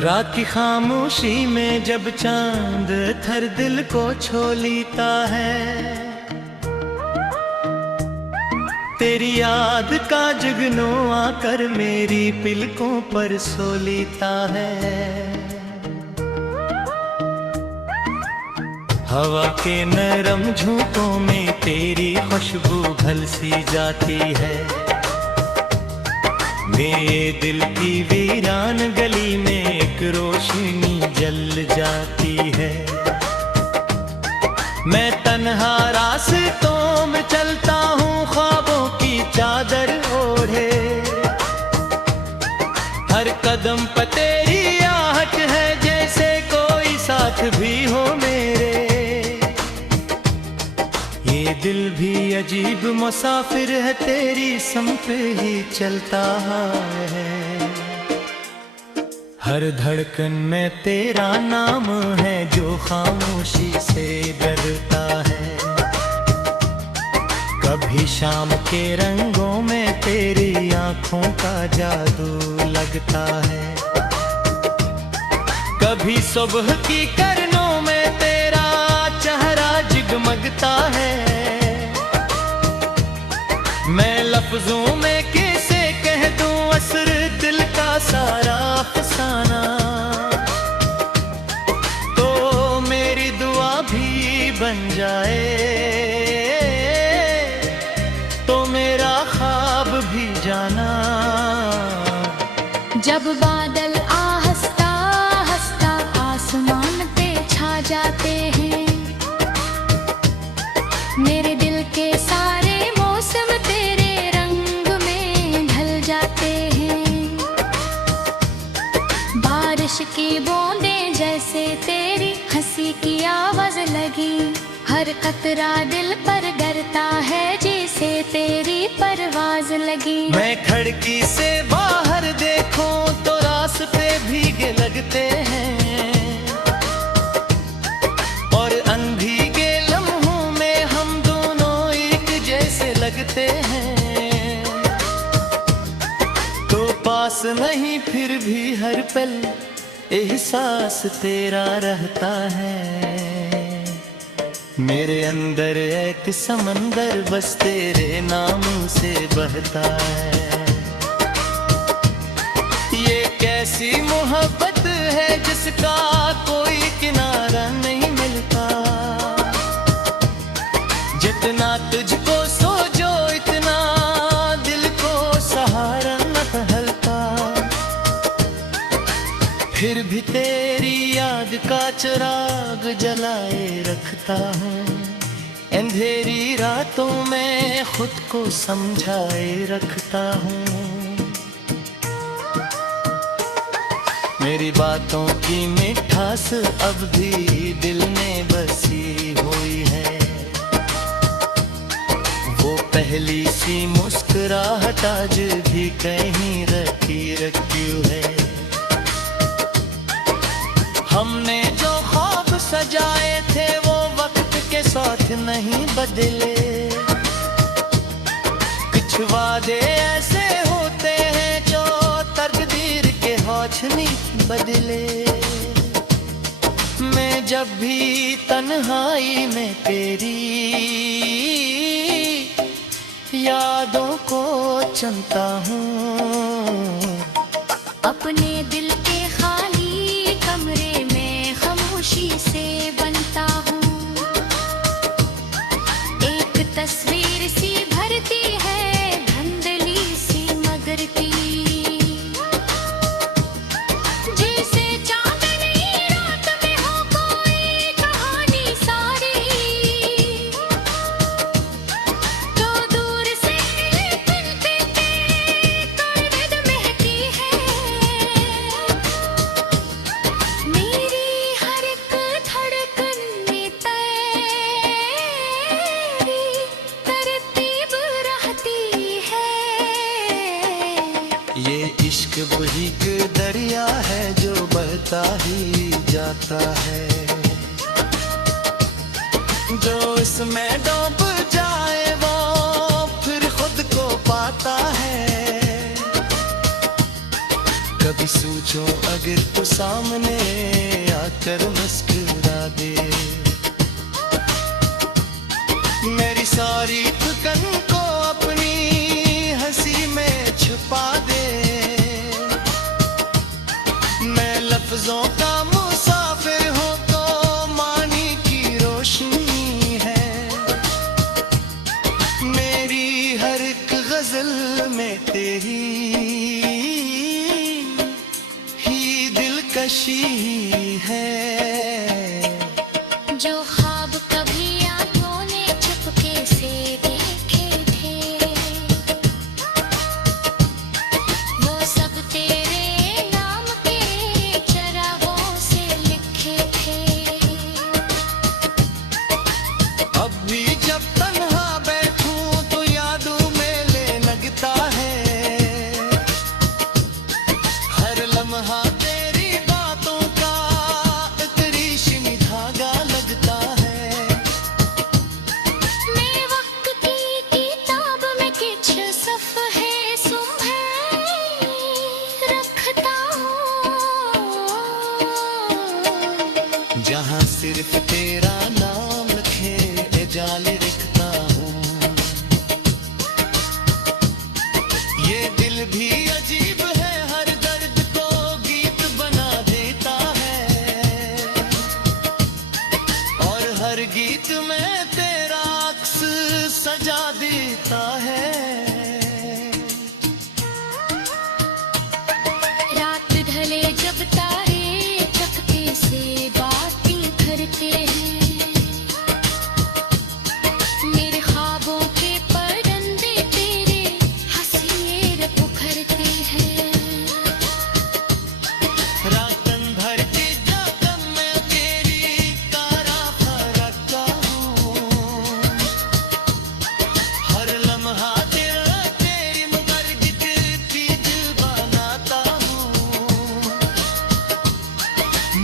रात की खामोशी में जब चांद थर दिल को छो लेता है, तेरी याद का जुगनू आकर मेरी पिलकों पर सो लेता है। हवा के नरम झोंकों में तेरी खुशबू घुल सी जाती है, मेरे दिल की वीरान गली में एक रोशनी जल जाती है। मैं तन्हा रास्तों में चलता हूँ ख्वाबों की चादर ओढ़े, हर कदम पर तेरी आहट है जैसे कोई साथ भी हो मेरे। ये दिल भी अजीब मुसाफिर है, तेरी संग ही चलता है। हर धड़कन में तेरा नाम है जो खामोशी से डरता है। कभी शाम के रंगों में तेरी आंखों का जादू लगता है, कभी सुबह की किरणों में तेरा चेहरा जगमगता है। मैं लफ्जों में कैसे कह दूं असर दिल का सारा अफसाना, तो मेरी दुआ भी बन जाए, तो मेरा ख्वाब भी जाना। जब बादल आहस्ता हंसता आसमान पे छा जाते हैं, मेरे दिल के सारे मौसम तेरे रंग में ढल जाते हैं। बारिश की बूंदें जैसे तेरी हंसी की आवाज लगी, हर कतरा दिल पर डरता है जैसे तेरी परवाज लगी। मैं खिड़की से बाहर देखूं तो रास्ते भीगे लगते हैं, और अनभीगे लम्हों में हम दोनों एक जैसे लगते हैं। तो पास नहीं फिर भी हर पल एहसास तेरा रहता है। मेरे अंदर एक समंदर बस तेरे नाम से बहता है। ये कैसी मोहब्बत है जिसका कोई किनारा नहीं मिलता, जितना तुझको सोचो इतना दिल को सहारा न टहलता। फिर भी तेरी याद का चिराग जलाए रखता हूँ, अंधेरी रातों में खुद को समझाए रखता हूँ। मेरी बातों की मिठास अब भी दिल में बसी हुई है, वो पहली सी मुस्कुराहट आज भी कहीं रखी है। हमने जो ख्वाब सजाए थे वो वक्त के साथ नहीं बदले, कुछ वादे ऐसे होते हैं जो तकदीर के हाथ नहीं बदले। मैं जब भी तन्हाई में तेरी यादों को चुनता हूँ, अपने दिल के खाली कमरे में खामोशी से बनता हूँ। एक तस्वीर सी भरती है धुंधली सी मगर की, जैसे चांदनी रात में हो कोई कहानी सारी, तो दूर से लेकिन तेरे करवट महकी है। मेरी हर एक धड़कन में तेरी तरतीब रहती है। ये इश्क वही के दरिया है जो बहता ही जाता है, जो इसमें डूब जाए वो फिर खुद को पाता है। कभी सोचो अगर तू सामने आकर मुस्कुरा दे, मेरी सारी थकन को अपनी हंसी में छुपा दे। मैं लफ्जों का मुसाफिर हूँ तो मानी की रोशनी है, मेरी हर एक गजल में तेरी ही दिलकशी है। जो ख्वाब कभी आंखों ने चुपके से देखे थे, वो सब तेरे नाम के चरागों से लिखे थे। अब भी जब तन्हा बैठूं तो यादों में ले लगता है, हर लम्हा तेरी बातों का एक रेशमी धागा लगता है। मैं वक्त की किताब में कुछ सफ़हे सुम्हें रखता हूँ, जहाँ सिर्फ तेरा नाम लिखे जाले लिखता हूँ। ये दिल भी अजीब है, हर दर्द को गीत बना देता है, और हर गीत में तेरा अक्स सजा देता है। रात ढले जब तारे चकते से बातें करते हैं, मेरे ख्वाबों के परिंदे तेरे हसीर पुकारते हैं। रातन भर के जागम में तेरी तारा फरकता हूँ, हर लम्हा तेरी मुबरगित चीज बनाता हूँ।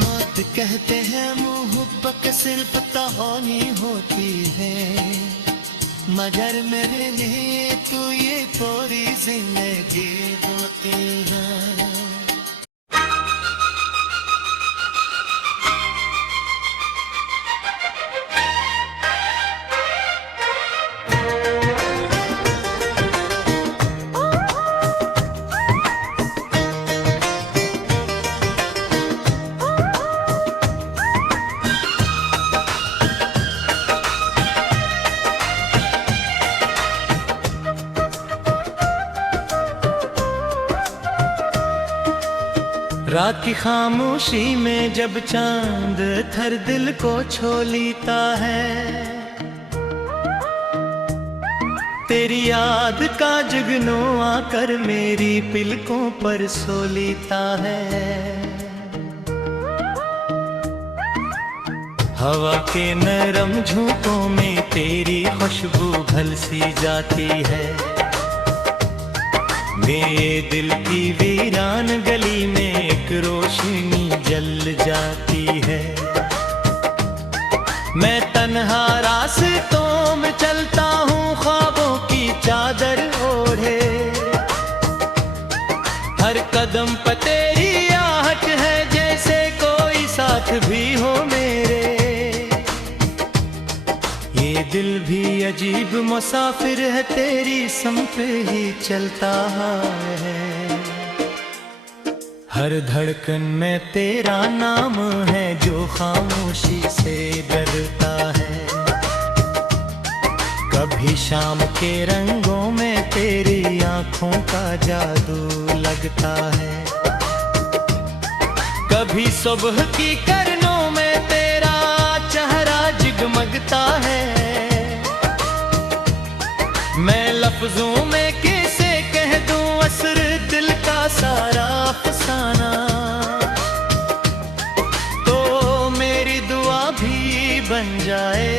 मौत कहते हैं मोहब्बत सिर्फ कहानी होती है, मगर मेरे लिए तू ये पूरी जिंदगी होती है। रात की खामोशी में जब चांद थर दिल को छू लेता है, तेरी याद का जुगनू आकर मेरी पलकों पर सो लेता है। हवा के नरम झोंकों में तेरी खुशबू घुल सी जाती है, मेरे दिल की वीरान गली में एक रोशनी जल जाती है। मैं तन्हा रास्तों में चलता हूँ ख्वाबों की चादर ओढ़े, हर कदम पर तेरी आहट है जैसे कोई साथ भी हो मेरे। ये दिल भी अजीब मुसाफिर है, तेरी संग ही चलता है, हर धड़कन में तेरा नाम है जो खामोशी से डरता है। कभी शाम के रंगों में तेरी आंखों का जादू लगता है, कभी सुबह की किरणों में तेरा चेहरा जगमगता है। मैं लफ्जों में कैसे कह दूं असर दिल का सारा अफसाना, तो मेरी दुआ भी बन जाए,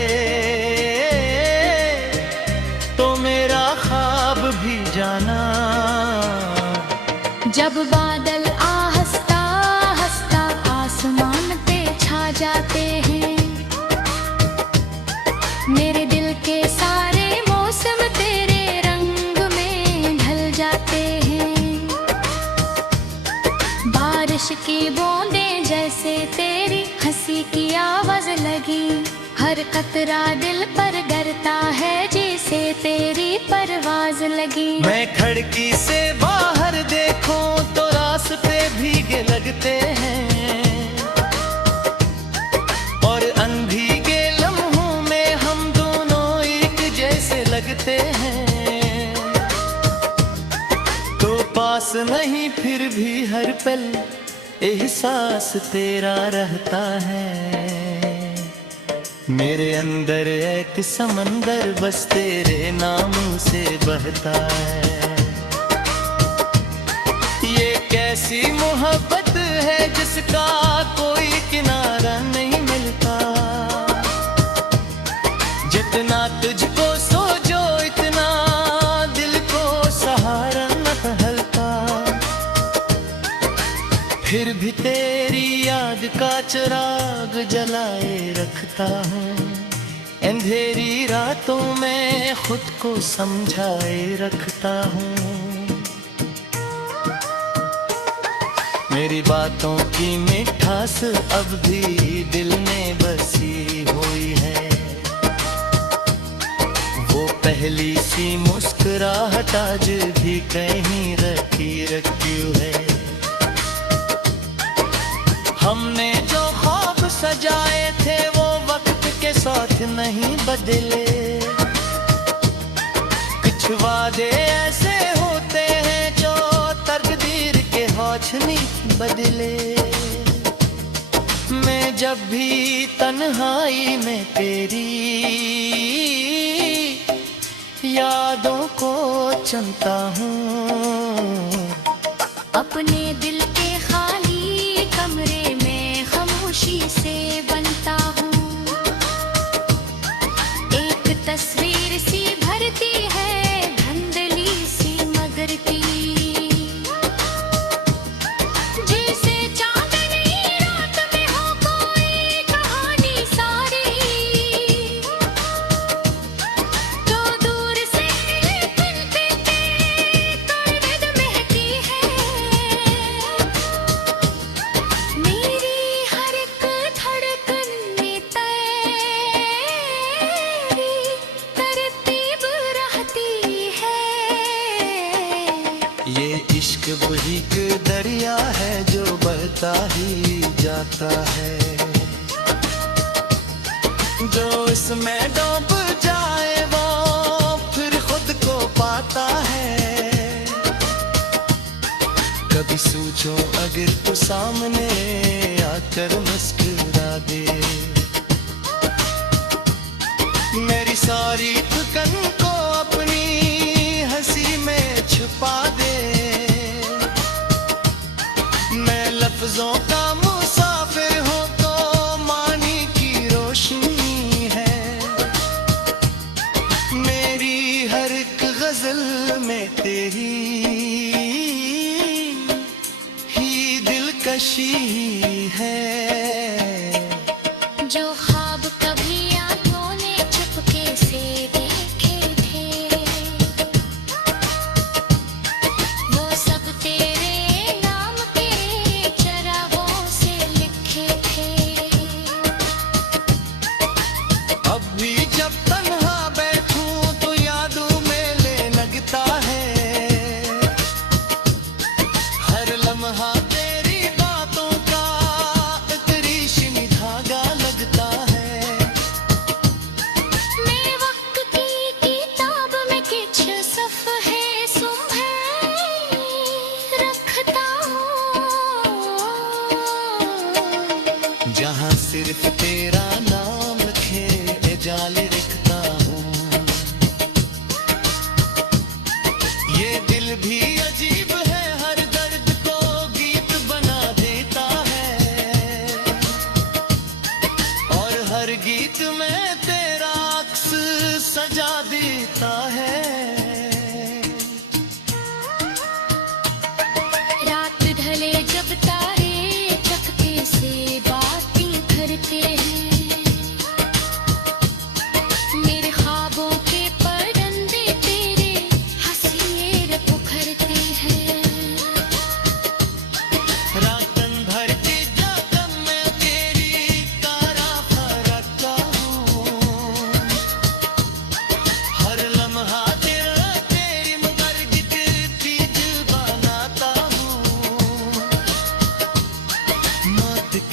तो मेरा ख्वाब भी जाना। जब बादल आहस्ता हंसता आसमान पे छा जाते हैं, मेरे दिल के सारे मौसम तेरे रंग में ढल जाते हैं। बारिश की ये बूंदें जैसे तेरी हंसी की आवाज लगी। हर कतरा दिल पर डरता है जैसे तेरी परवाज लगी। मैं खिड़की से बाहर देखूं तो रास्ते भीगे लगते हैं, और अंधी के लम्हों में हम दोनों एक जैसे लगते हैं। तो पास नहीं फिर भी हर पल एहसास तेरा रहता है। मेरे अंदर एक समंदर बस तेरे नाम से बहता है। ये कैसी मोहब्बत है जिसका कोई किनारा नहीं मिलता। जितना तुझको सोचो इतना दिल को सहारा न हल्का। फिर भी तेरी याद का चिराग जलाए रखता हूँ। अंधेरी रातों में खुद को समझाए रखता हूँ। मेरी बातों की मिठास अब भी दिल में बसी हुई है। वो पहली सी मुस्कुराहट आज भी कहीं रखी है। हमने जो ख्वाब सजाए थे वो वक्त के साथ नहीं बदले। कुछ वादे ऐसे होते हैं जो तकदीर के हाथ नहीं बदले। मैं जब भी तन्हाई में तेरी यादों को चुनता हूँ। अपने दिल के खाली कमरे में खामोशी से बनता हूँ। एक तस्वीर सी भरती है धुंधली सी मगर की। जैसे चांदनी रात में हो कोई कहानी सारी। तो दूर से बनते दर्द महकी है। मेरी हर एक धड़कन में तेरी तरतीब रहती है। ये इश्क बरीक दरिया है जो बहता ही जाता है। जो इसमें डूब जाए वो फिर खुद को पाता है। कभी सोचो अगर तू सामने आकर मुस्कुरा दे। मेरी सारी थकन को अपनी हंसी में छुपा दे। मैं लफ्जों का मुसाफिर हूँ तो मानी की रोशनी है। मेरी हर एक गजल में तेरी ही दिलकशी है। जो ख्वाब कभी आंखों ने चुपके से देखे थे वो सब तेरे नाम के चरागों से लिखे थे। अब भी जब तन्हा बैठूं तो यादों में ले लगता है। हर लम्हा तेरी बातों का एक रेशमी धागा लगता है। मैं वक्त की किताब में कुछ सफ़हे सुम्हे रखता हूँ। जहाँ सिर्फ तेरा नाम लिखे जाले रखता हूँ। ये दिल भी अजीब है हर दर्द को गीत बना देता है। और हर गीत में तेरा अक्स सजा देता है। रात ढले जब तारे चकते से बातें करते हैं।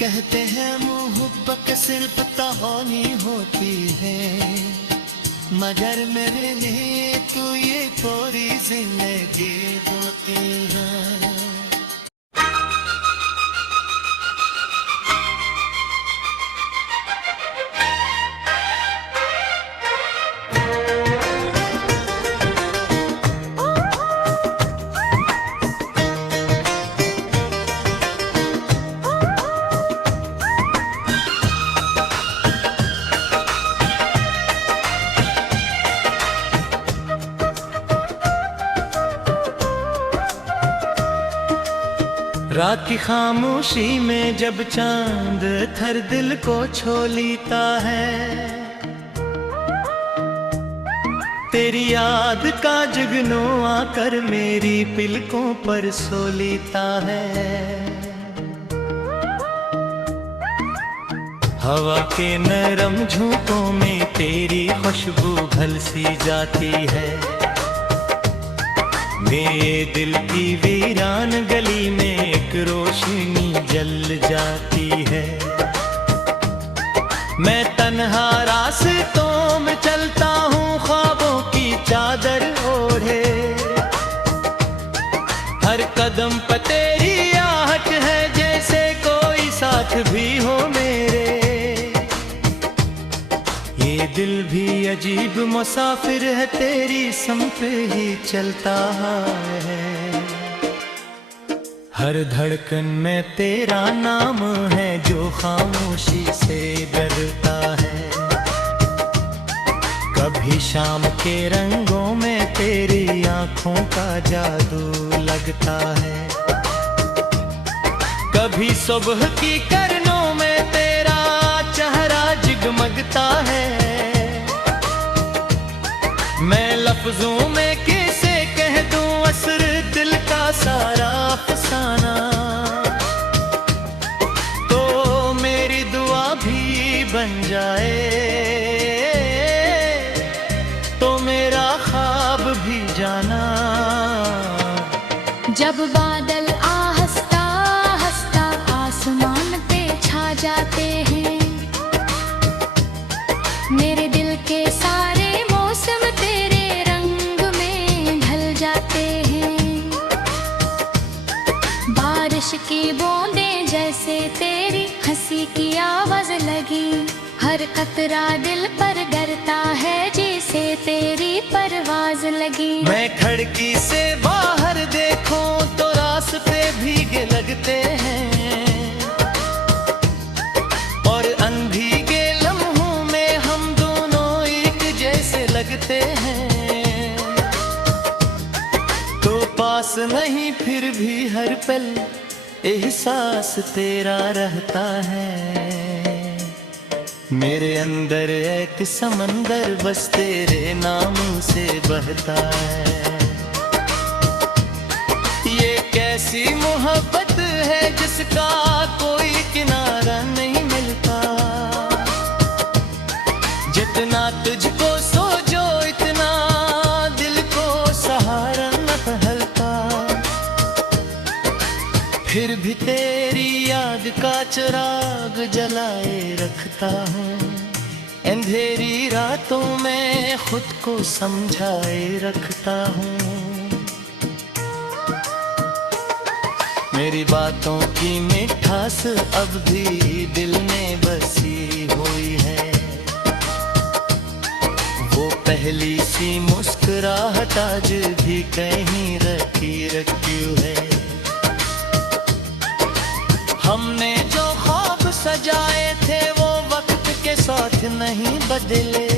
कहते हैं मोहब्बत सिर्फ कहानी होती है, मगर मेरे लिए तू ये पूरी जिंदगी होती है। रात की खामोशी में जब चांद थर दिल को छू लेता है, तेरी याद का जुगनू आकर मेरी पलकों पर सो लेता है। हवा के नरम झोंकों में तेरी खुशबू घुल सी जाती है, मेरे दिल की वीरान गली में एक रोशनी जल जाती है। मैं तन्हा रास्तों में चलता हूँ ख्वाबों की चादर ओढ़े, हर कदम पर तेरी आहट है जैसे कोई साथ भी हो मेरे। ये दिल भी अजीब मुसाफिर है, तेरी समत ही चलता है। हर धड़कन में तेरा नाम है जो खामोशी से डरता है। कभी शाम के रंगों में तेरी आंखों का जादू लगता है, कभी सुबह की किरणों में तेरा चेहरा जगमगता है। मैं लफ्जों में कैसे कह दूं असर दिल का सारा अफसाना, तो मेरी दुआ भी बन जाए, तो मेरा ख्वाब भी जाना। जब बादल आहस्ता हंसता आसमान पे छा जाते हैं, मेरे दिल के सारे मौसम तेरे रंग में ढल जाते हैं। बारिश की बूंदें जैसे तेरी हंसी की आवाज लगी, हर कतरा दिल पर डरता है जैसे तेरी परवाज लगी। मैं खिड़की से बाहर देखूं तो रास्ते भीगे लगते हैं, और अंधेरे लम्हों में हम दोनों एक जैसे लगते हैं। तो पास नहीं फिर भी हर पल एहसास तेरा रहता है, मेरे अंदर एक समंदर बस तेरे नाम से बहता है। ये कैसी मोहब्बत है जिसका कोई किनारा नहीं मिलता, जितना तुझको सोचो इतना दिल को सहारा न फैलता। फिर भी तेरी याद का चिराग जलाए रखता हूँ, अंधेरी रातों में खुद को समझाए रखता हूँ। मेरी बातों की मिठास अब भी दिल में बसी हुई है, वो पहली सी मुस्कुराहट आज भी कहीं रखी है। हमने जो ख्वाब सजाए थे वो वक्त के साथ नहीं बदले,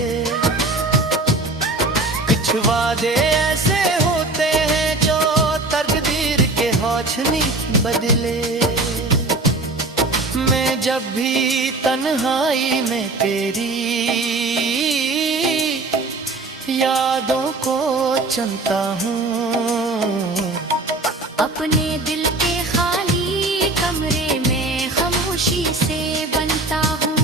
कुछ वादे ऐसे होते हैं जो तकदीर के हाथ नहीं बदले। मैं जब भी तन्हाई में तेरी यादों को चुनता हूँ, अपने दिल के खाली कमरे में खामोशी से बनता हूँ,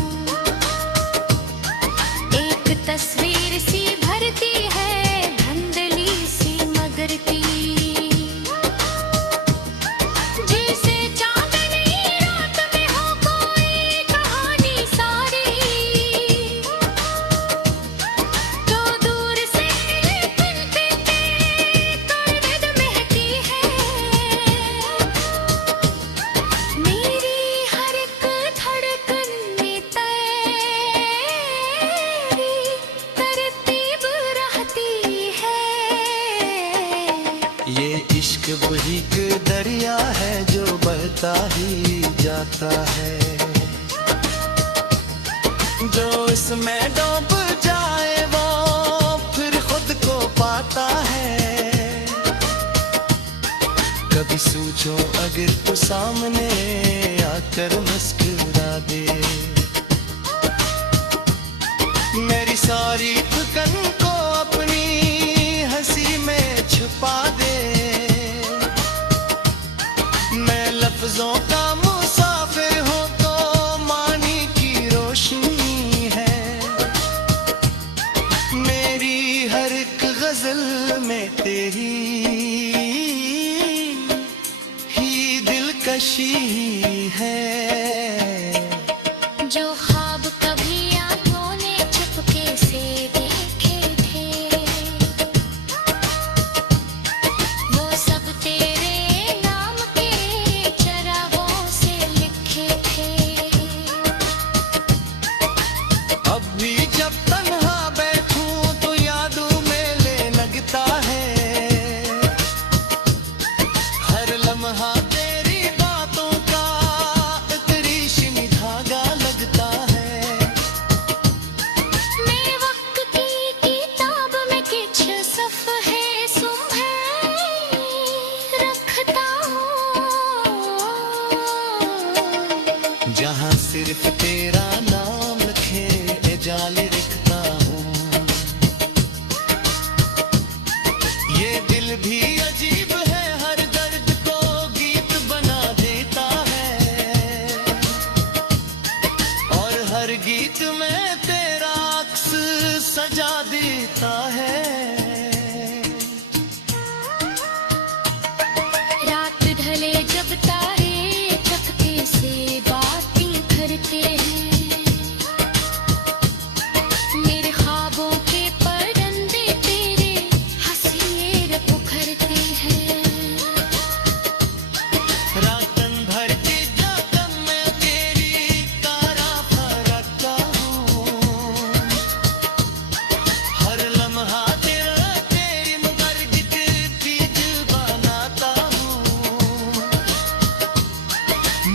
एक तस्वीर सी भरती है धुंधली सी मगर की, जैसे चांदनी रात में हो कोई जाता है। जो इसमें डूब जाए वो फिर खुद को पाता है। कभी सोचो अगर तू सामने आकर मुस्कुरा दे, मेरी सारी थकन को अपनी हंसी में छुपा दे। मैं लफ्जों का मुसाफिर हूँ तो मानी की रोशनी है। मेरी हर एक गजल में तेरी ही दिलकशी है। जो ख्वाब कभी आंखों ने चुपके से देखे थे, वो सब तेरे नाम के चरागों से लिखे थे। अब भी जब तन्हा बैठूं तो यादों में ले लगता है। हर लम्हा तेरी बातों का एक रेशमी धागा लगता है। मैं वक्त की किताब में कुछ सफ़हे सुम्हें रखता हूँ, जहाँ सिर्फ तेरा नाम लिखे जाले लिखता हूँ। ये दिल भी अजीब है, हर दर्द को गीत बना देता है। और हर गीत में तेरा अक्स सजा देता है। रात ढले जब तारे चकते से बातें करते हैं, मेरे ख्वाबों के परिंदे तेरे हसीर पुकारते हैं। रातन भर के जागम में तेरी तारा फरकता हूँ। हर लम्हा तेरा तेरी मुगरगित बीज बनाता हूँ।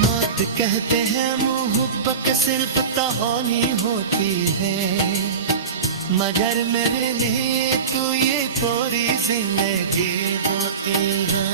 मौत कहते हैं मोहब्बत सिर्फ कहानी होती है, मगर मेरे लिए तू ये पूरी जिंदगी होती है।